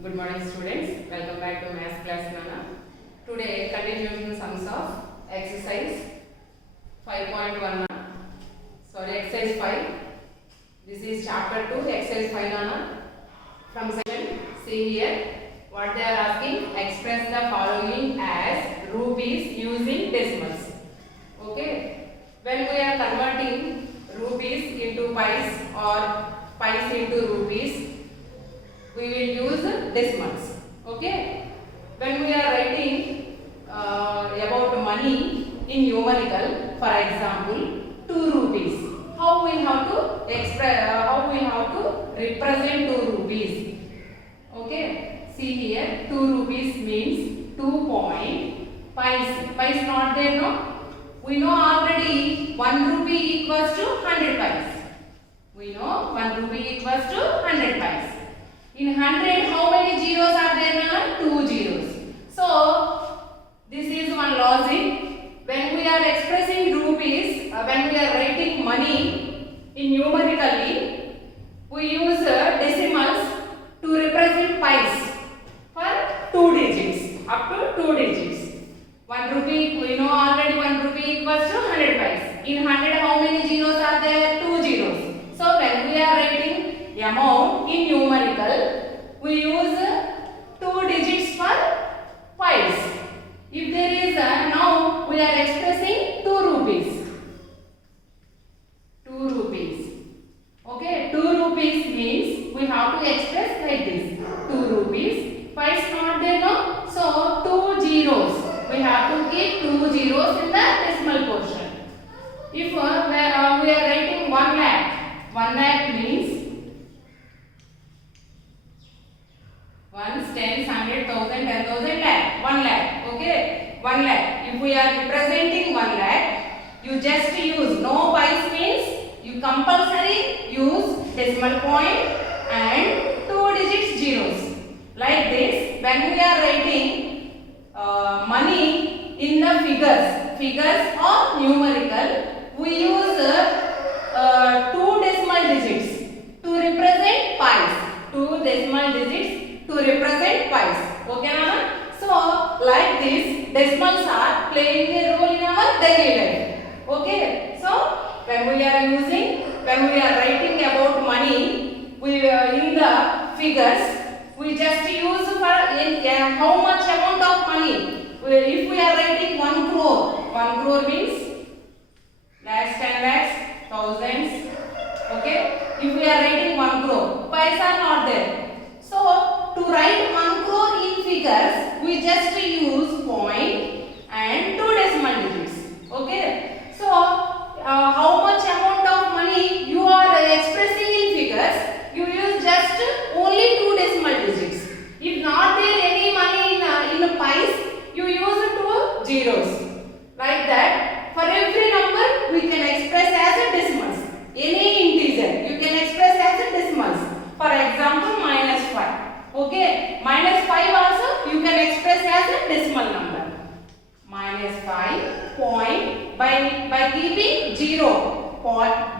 Good morning students, welcome back to math class Nana. Today continuation sums of exercise 5.1 exercise 5. This is chapter 2 exercise 5 Nana. From section see here what they are asking, express the following as rupees using decimals. Okay, when we are converting rupees into pies or pies into rupees, we will use decimals. Okay, when we are writing about money in numerical, for example 2 rupees, how we have to express, how we have to represent 2 rupees. Okay, see here 2 rupees means 2 pies. Pies not there, no? We know already 1 rupee equals to 100 pies. We know 1 rupee equals to 100 pies. In 100, how many zeros are there now? 2 zeros. So, this is one logic. When we are expressing rupees, when we are writing money in numerically, we use decimals to represent pies for 2 digits, up to 2 digits. 1 rupee, we know already 1 rupee equals to 100 pies. In 100, how many zeros are there? 2 zeros. So, when we are writing amount in numerical, we use 2 digits for pies. If there is now we are expressing 2 rupees. 2 rupees. Okay, 2 rupees means we have to express like this. 2 rupees. Pies not there, no? So 2 zeros. We have to keep 2 zeros in the decimal portion. If we are writing 1 lakh, 1 lakh means ones, tens, 100, 1000, 10,000, lakh. 1 lakh. Okay. 1 lakh. If we are representing 1 lakh, you just use no pies means you compulsory use decimal point and 2 digits zeros. Like this, when we are writing money in the figures or numerical, we use 2 decimal digits to represent pies. 2 decimal digits to represent pies. Okay, Nana? So, like this, decimals are playing a role in our daily life. Okay? So, when we are writing about money, in the figures, we just use for how much amount of money. If we are writing 1 crore means lakhs, 10 lakhs, thousands. Okay? If we are writing 1 crore, pies are not there. So, to write 1 crore in figures, we just use point and 2 decimal digits. Okay. So, how much amount of money you are expressing in figures, you use just only 2 decimal digits. If not there any money in pies, you use 2 zeros. Like that, for every number we can express as a decimals. Any integer you can express as a decimals. For example, -5. Okay, -5 also you can express as a decimal number. -5 point by keeping 0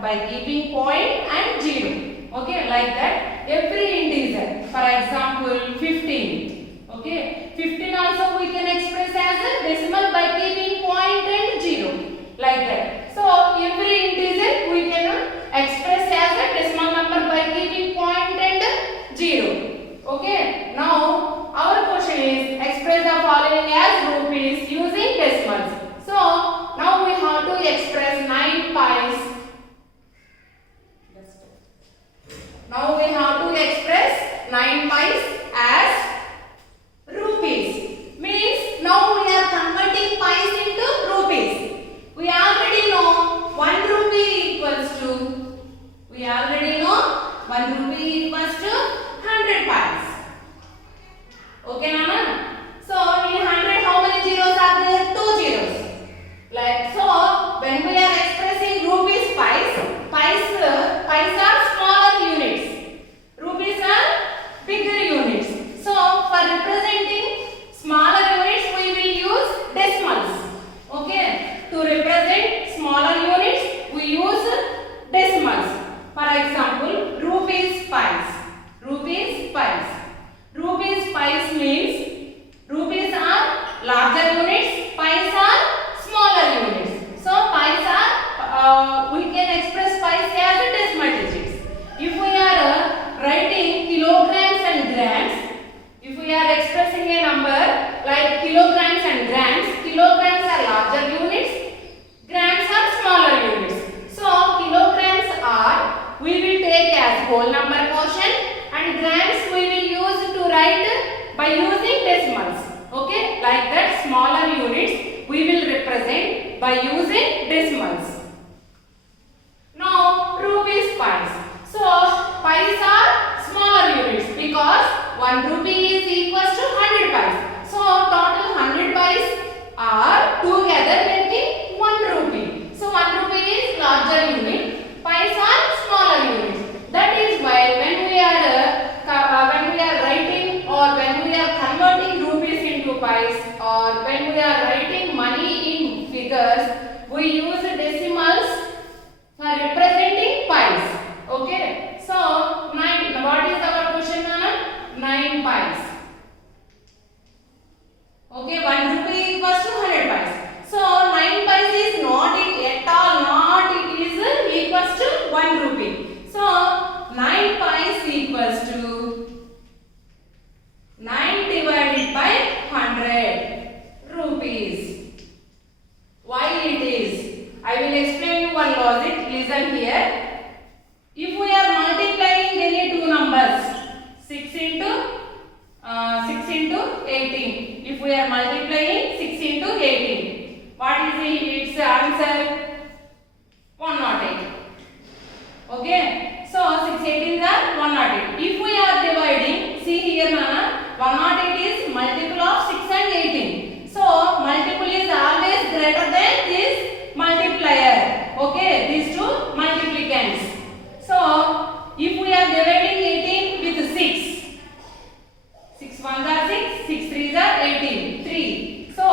by keeping point and 0. Okay, like that every integer. For example, 15. Okay, 15 also we can express as a decimal by keeping point and 0. Like that. So every integer we can express as a decimal number by keeping point and 0. Okay, now our question is express the following as rupees using decimals. So now we have to express 9 pies. Now we have to express 9 pies as rupees. Means now we are converting pies into rupees. We already know 1 rupee equals to 100 pies. Okay, Nana? So, in 100, how many zeros are there? 2 zeros. Like so, when we are expressing rupees pies are smaller units. Rupees are bigger units. write by using decimals. Okay, like that smaller units we will represent by using decimals. Now rupees pies. So pies are smaller units because 1 rupee is equals to 100 pies. So total 100 pies are together making 1 rupee. So 1 rupee is larger unit. Pies are smaller units. That is why when we are writing or when we are converting rupees into pies or when we are writing money in figures, we use decimals for representing pies. Okay. So 9. What is our question, Nana? 9 pies. Okay. 1 rupee equals to 100 pies. So 9 pies is not at all not it is equals to 1 rupee. So 9 pies equals to 9 divided by 100 rupees. Why it is? I will explain you one logic. Listen here. If we are multiplying any two numbers, 6 into 18. If we are multiplying 6 into 18, what is its answer? 108. Okay. So 6 18s are 108. If we are dividing, see here, Nana, 108 is multiple of 6 and 18. So multiple is always greater than this multiplier. Okay, these two multiplicants. So if we are dividing 18 with 6, 6 1s are 6, 6 3s are 18, 3. So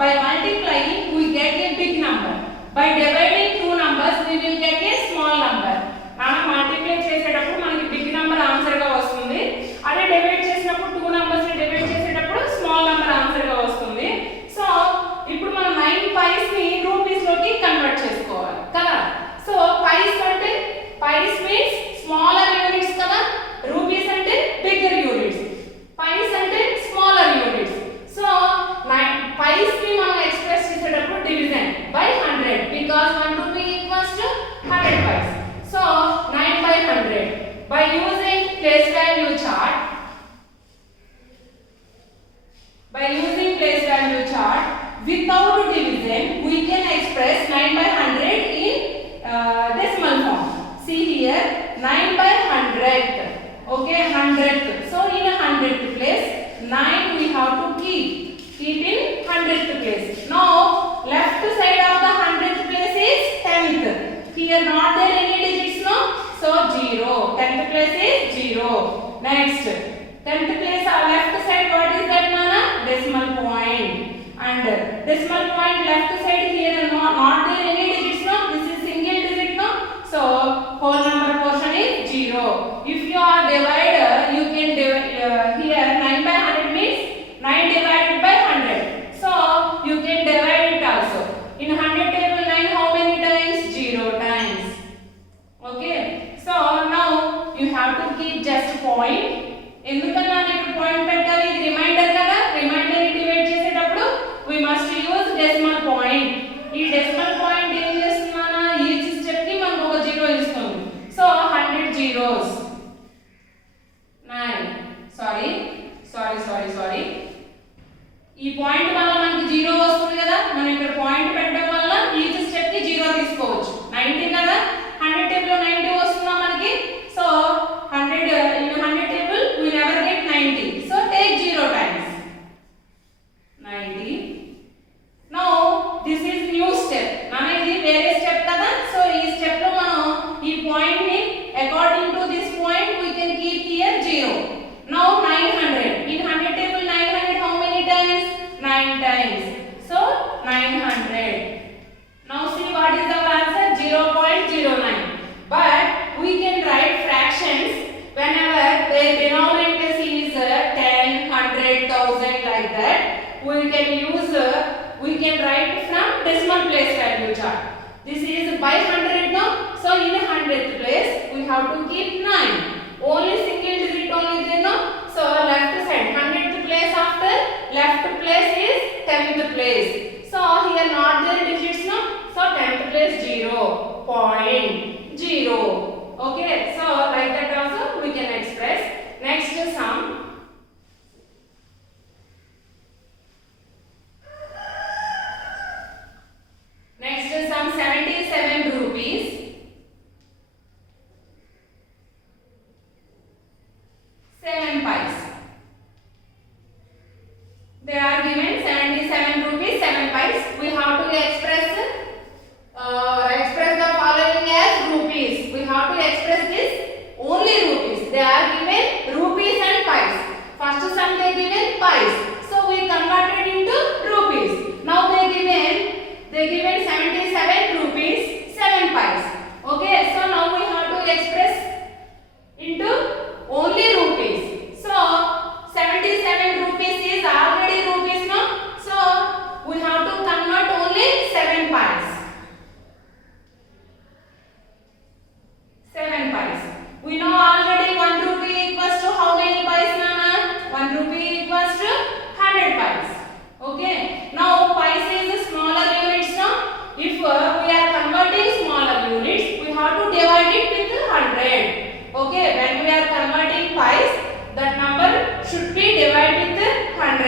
by multiplying we get a big number. By dividing two numbers we will get a small number. మనం multiply చేసేటప్పుడు మనకి big number answer గా వస్తుంది. అదే divide చేసినప్పుడు two numbers ని divide చేసేటప్పుడు small number answer గా వస్తుంది. సో ఇప్పుడు మనం 9 పైస్ ని రూపీస్ లోకి కన్వర్ట్ చేసుకోవాలి కదా. సో పైస్ అంటే పైస్ మీన్స్ స్మాలర్ యూనిట్స్ కదా, రూపీస్ అంటే బిగ్గర్ యూనిట్స్, పైస్ అంటే స్మాలర్ యూనిట్స్. సో పైస్ ని మనం ఎక్స్ప్రెస్ చేసేటప్పుడు division by 100 because 1 rupee equals to 100 pies. So 9 by 100. By using place value chart, without division, we can express 9 by 100 in decimal form. See here, 9 by 100th. Okay, 100th. So in 100th place, 9 we have to keep in 100th place. Now left side of the 100th place is 10th. Here not there any digits, no? So 0. 10th place is 0. Next, 10th place our left side, what is that, Nana? Decimal point. And decimal point left side here not there any digits, no? This is single digit, no? So whole number portion is 0. If you are divider, you can divide here 9 by 100 means 9 divided by 100. So you can divide it also. In 100 table 9 how many times? 0 times. Okay. So now you have to keep just point. ఎందుకన్నా ఇక్కడ point పెట్టాలి? ఇది reminder కదా, reminder ని divide చేసేటప్పుడు we must use decimal point. ఈ decimal point ఏం చేస్తున్నానా, ఈచ్ స్టెప్ కి మనకు ఒక జీరో ఇస్తుంది. So 100 zeros. 9 సారీ ఈ పాయింట్ వల్ల మనకి జీరో వస్తుంది కదా, మనం ఇక్కడ పాయింట్ పెట్టడం వల్ల ఈచ్ స్టెప్ కి జీరో తీసుకోవచ్చు. 90 కదా, 100 టేబుల్ లో 90 వస్తుందా మనకి. So 100 in 100 table we never get 90. So take 0 times. 90. Now this is new step. మన ఇది వేరే స్టెప్ కదా. సో ఈ స్టెప్ లో మనం ఈ పాయింట్ ని according to this point we can keep here 0. Now 900. In 100 table 900 how many times? 9 times. So 900. Now see what is our answer? 0.09. But we can write fractions whenever their denominator is 10, 100, 1000 like that. We can write from decimal place value chart. This is by 100 now. So in 100th place we have to keep 9. Only single digit only there now. So left side 100th place after left place is 10th place. So here not there digits now. So 10th place 0.0. Okay. So like that also we can express. Next sum.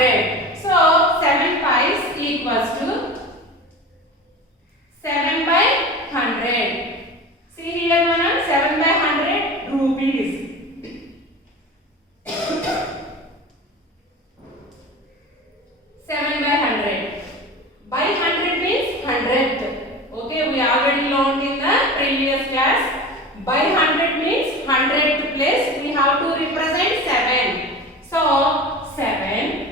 100. So 7 pies equals to 7 by 100. See here, Nana, 7 by 100 rupees. 7 by 100. By 100 means 100th. Okay, we already learned in the previous class. By 100 means 100th place we have to represent 7. So 7.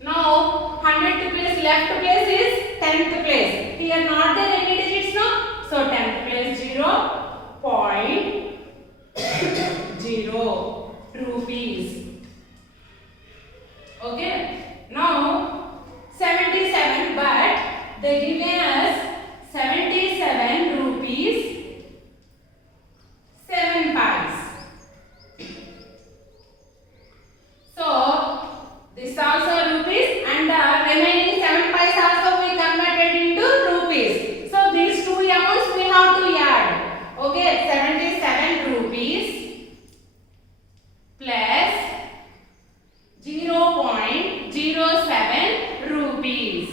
Now 100th place, left place is 10th place. Here not there any digits, no? So 10th place 0.0 rupees. Okay. Now 77, but they given us 77 rupees 7 pies. So this also rupees and the remaining 7 pies also we converted into rupees. So these two amounts we have to add. Okay, 77 rupees plus 0.07 rupees.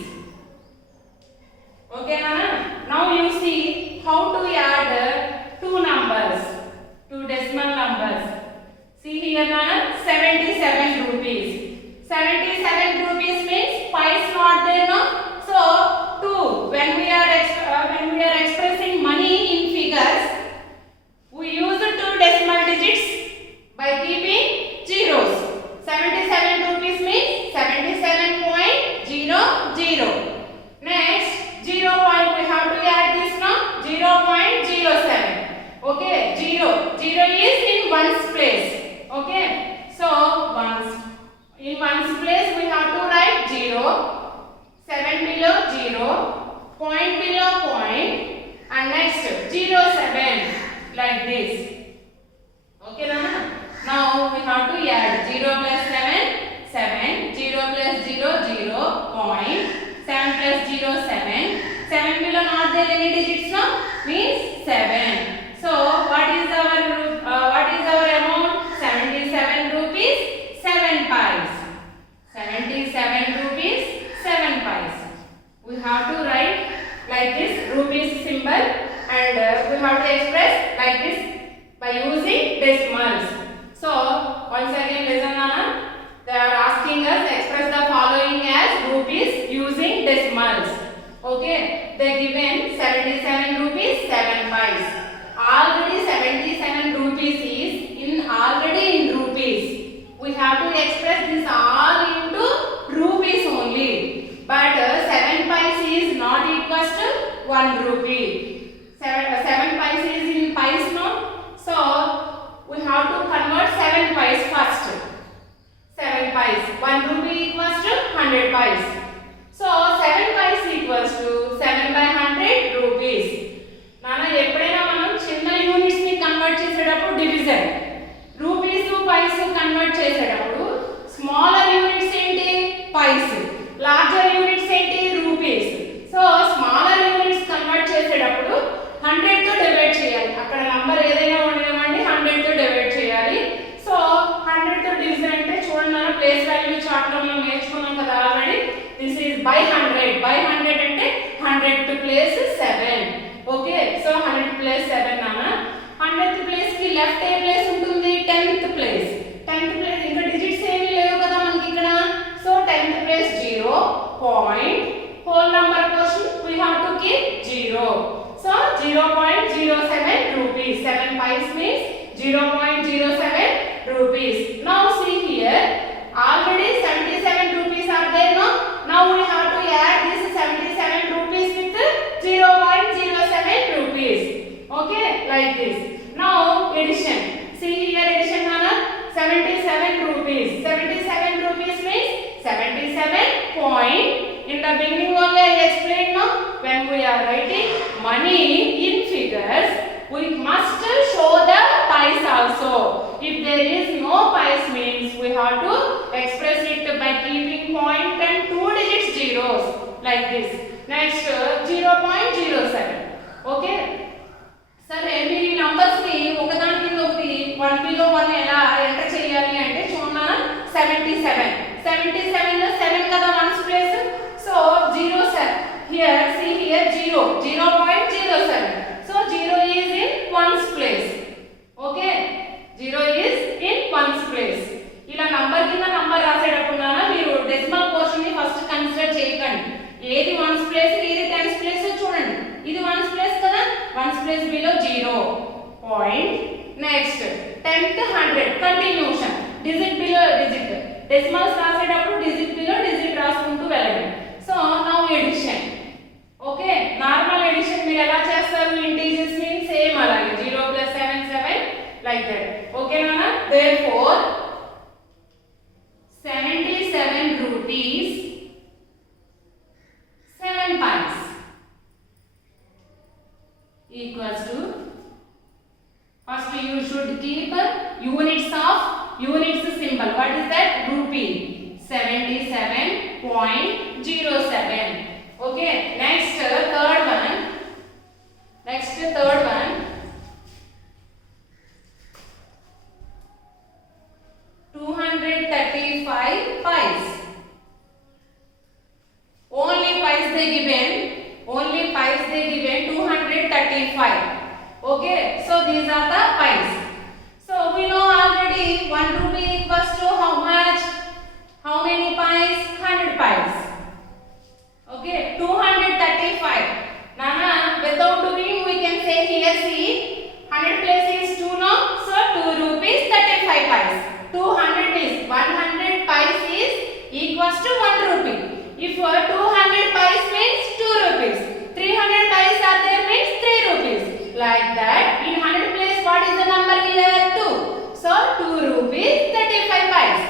Okay, Nana? Now you see how to add two numbers, two decimal numbers. See here, Nana, 77 rupees. 77 rupees means pies not there, no? So 2. When we are expressing money in figures, we use two decimal digits by keeping zeros. 77 rupees means 77.00. Next, 0 point we have to add this now, 0.07. Okay, 0 is in ones place. Okay, so in ones place we have to write 0, 7 below 0, point below point, and next 07 like this. Okay, Nana? Now we have to add 0 plus 7, 7, 0 plus 0, 0, point, 7 plus 0, 7. 7 below not there any digits, no? Means 7. So what is our amount? 77 rupees 7 pies. 77 rupees 7 pies. We have to write like this rupees symbol, and we have to express like this by using decimals. So once again listen, Nana. They are asking us express the following as rupees using decimals. Okay, they given 77 rupees 7 pies. Already 77 rupees is already in rupees. We have to express this all into rupees only. But 7 pies is not equals to 1 rupee. 7 pies is in pies, no? So we have to convert 7 pies first. 7 pies. 1 rupee equals to 100 pies. So 7 pies equals to 7 by 100 rupees. Nana, ఎప్పుడైనా మనం చిన్న units ని convert చేసేటప్పుడు division, rupees vice convert చేసేటప్పుడు smaller units ఏంటి vice, larger units ఏంటి rupees. So smaller units convert చేసేటప్పుడు 100 తో డివైడ్ చేయాలి. అక్కడ నంబర్ ఏదైనా ఉండనివ్వండి 100 తో డివైడ్ చేయాలి. సో 100 తో డివిజన్ అంటే చూడండి, ప్లేస్ వాల్యూ చార్ట్ లో మనం నేర్చుకున్నాం కదా already. This is by 100. By 100 అంటే 100th place 7. Okay, so 100th place 7 నాన్న. 100th ప్లేస్ కి లెఫ్ట్ ఏ ప్లేస్ ఉంటుంది? 10th place. 10th ప్లేస్ ఇంకా డిజిట్స్ ఏమీ లేవు కదా మనకి ఇక్కడ. So 10th place 0, point, whole number portion we have to keep 0. So 0.07 rupees. 7 pies means 0.07 rupees. Now see here, already 77 rupees are there, no? Now we have to add this 77 rupees with 0.07 rupees. Okay, like this. Now addition. See here addition, Nana. 77 rupees. 77 rupees means 77 point. In the beginning only I explained, no? When we are writing money in figures, we must show the pies also. If there is no pies means we have to express it by keeping point and 2 digits zeros like this. Next 0.07. Okay. సరే, మీరు ఈ numbers ని ఒకదాని కింద ఒకటి 1 below 1 ఎలా enter చేయాలి అంటే చూడన్నా 77. 77 లో 7 కదా ones place. So 07 here see here 0.07. So 0 is in ones place. Okay, 0 is in ones place. ఇలా నంబర్ కింద నంబర్ రాసేటప్పుడు మీరు డెసిమల్ పోర్షన్ ని ఫస్ట్ కన్సిడర్ చేయకండి. ఏది వన్స్ ప్లేస్ ఏది టెన్స్ ప్లేస్ చూడండి. ఇది వన్స్ ప్లేస్ కదా, ones place below 0 point. Next 10th 100 continuation, digit below digit. Decimals రాసేటప్పుడు డిజిట్ బిలో డిజిట్ రాసుకుంటూ వెళ్ళండి. So now addition. Okay, normal addition మీరు ఎలా చేస్తారు ఇంటీజర్స్ ని? సేమ్ అలాగే 0 + 7 7 లైక్ దట్. ఓకేనా? therefore 77 root is 7 pies equals to, first you should keep units symbol. What is that? Rupee. 77.07. Okay, next third one. 235 pies. Only pies they given 235. Okay, so these are the pies. So we know already 1 rupee equals to how much? How many pies? 100 pies. Okay, 235. Nana, without doing we can say here, see 100 place is 2 no, so 2 rupees 35 pies. 200 is 100 pies is equals to 1 rupee. If 200 pies means 2 rupees, 300 pies are there means 3 rupees. Like that, in 100 place what is the number here? 2. So 2 rupees 35 pies.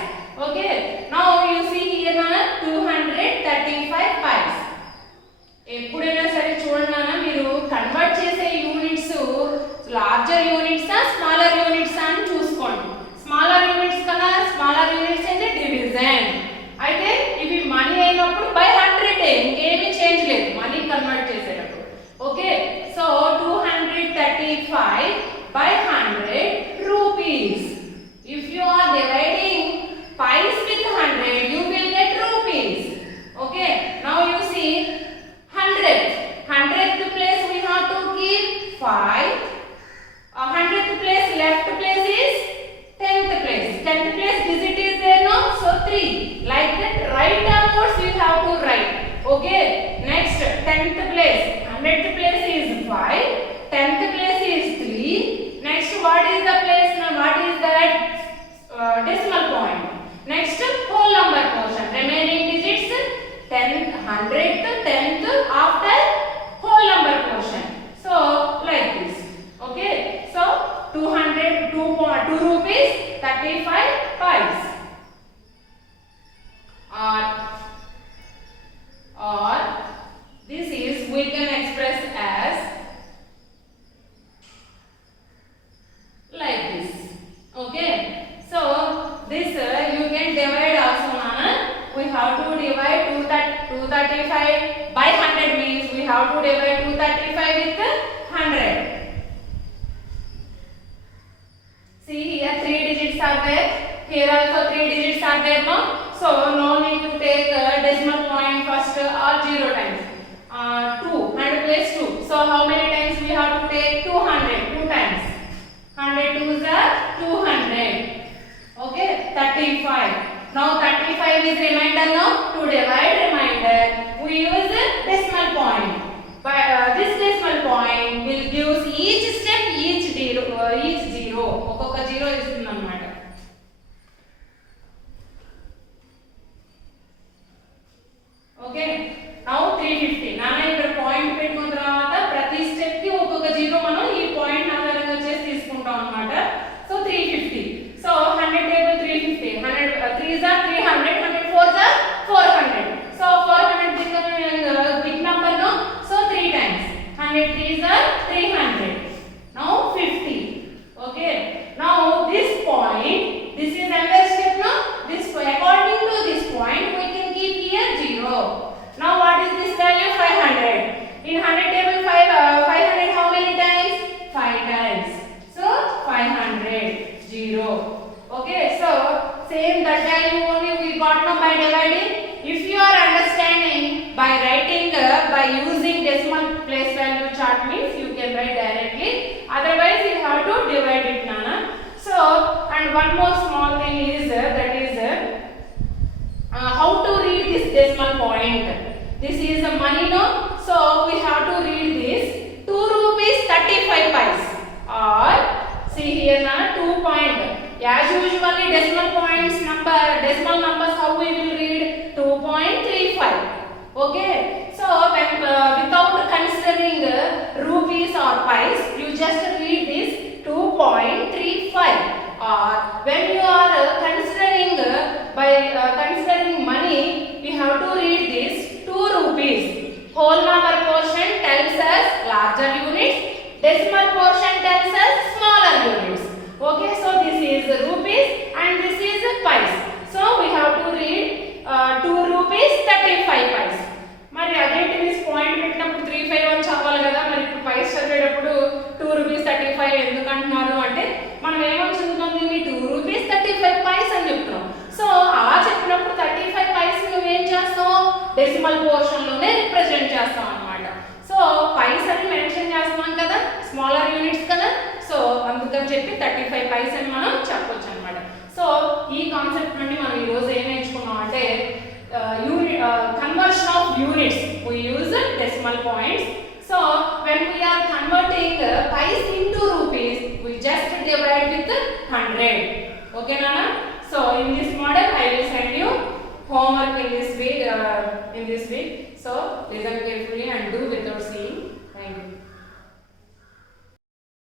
Okay, now you see here na 235 pies. ఎప్పుడైనా సరే చూడండి మీరు convert చేసే units larger units smaller units అని చూసుకోండి. Smaller units కదా, smaller units అయితే division. అయితే ఇవి మనీ అయినప్పుడు బై 100 ఇంకేమీ చేంజ్ లేదు మనీ కన్వర్ట్ చేసేటప్పుడు. Okay, so 235 by 100 rupees. If you are dividing pies with 100 you will get rupees. Okay, now you see 100th place we have to keep 5. 100th place left place is 10th place. 10th place digit is there no, so 3. Like that right downwards we have to write. Okay, next 10th place, 100th place is 5, 10th place is 3. Next what is the place now? What is that? Decimal point. Next whole number portion, remaining digits 10th, 100th, 10th after whole number portion. So like this. Okay, so 202 rupees 35 pies. Or this is we can express as like this. Okay, so this you can divide also na. We have to divide 235 by 100 means we have to divide 235 with 100. See here 3 digits are there, here also 3 digits are there no, so no need to take decimal point first or 0 times. 2 100 place 2, so how many times we have to take? 200 2 times. 100 2s are 200. Okay, 35. Now 35 is remainder no, to divide remainder we use decimal point. But this decimal point will give each step each zero ఒక్కొక్క zero ఇస్తుంది అన్నమాట. Okay, now 350. నాన్న ఇక్కడ point పెట్టుకున్న తర్వాత ప్రతి step కి ఒక్కొక్క జీరో మనం ఈ పాయింట్ ఆధారంగా చేసి తీసుకుంటాం అన్నమాట. So 350. So 100 table 350. 100 3s are 300, 100 4s are 400. So 400 become big number no, so 3 times. 100 3s are 300. Now 50. Okay, now this point by dividing? If you are understanding by writing by using decimal place value chart means you can write directly, otherwise you have to divide it, Nana. So and one more small thing is that is how to read this decimal point. This is a money, no? So we have to read this 2 rupees 35 paise, or see here na 2 point. As usually decimal numbers how we will read 2.35. Okay, so when without considering rupees or paise, you just read this 2.35. Or when you are considering by considering money, we have to read this 2 rupees. Whole number portion tells us larger units, decimal portion tells us smaller units. Okay, so this is rupees and this is paise. So we have to read 2 rupees 35 paise. మరి అదేంటి miss point పెట్టినప్పుడు 35 అని చదవాలి కదా, మరి ఇప్పుడు vice చదివేటప్పుడు 2 rupees 35 ఎందుకు అంటున్నారు అంటే మనం ఏమని చదువుతాం, దీన్ని 2 రూపీస్ 35 పైస్ అని చెప్తున్నాం. సో అలా చెప్పినప్పుడు 35 పైస్ నువ్వేం చేస్తావు, డెసిమల్ పోర్షన్ లోనే రిప్రజెంట్ చేస్తాం అన్నమాట. సో పైస్ అని మెన్షన్ చేస్తున్నాం కదా, స్మాలర్ యూనిట్స్ కదా, సో అందుకని చెప్పి 35 పైస్ అని మనం చెప్పొచ్చు అన్నమాట. సో ఈ కాన్సెప్ట్ నుండి మనం ఈ రోజు ఏం నేర్చుకున్నాం అంటే conversion of units. We use decimal points. So when we are converting paise into rupees, we just divide with 100. Okay, Nana? So in this model I will send you homework in this week. So listen carefully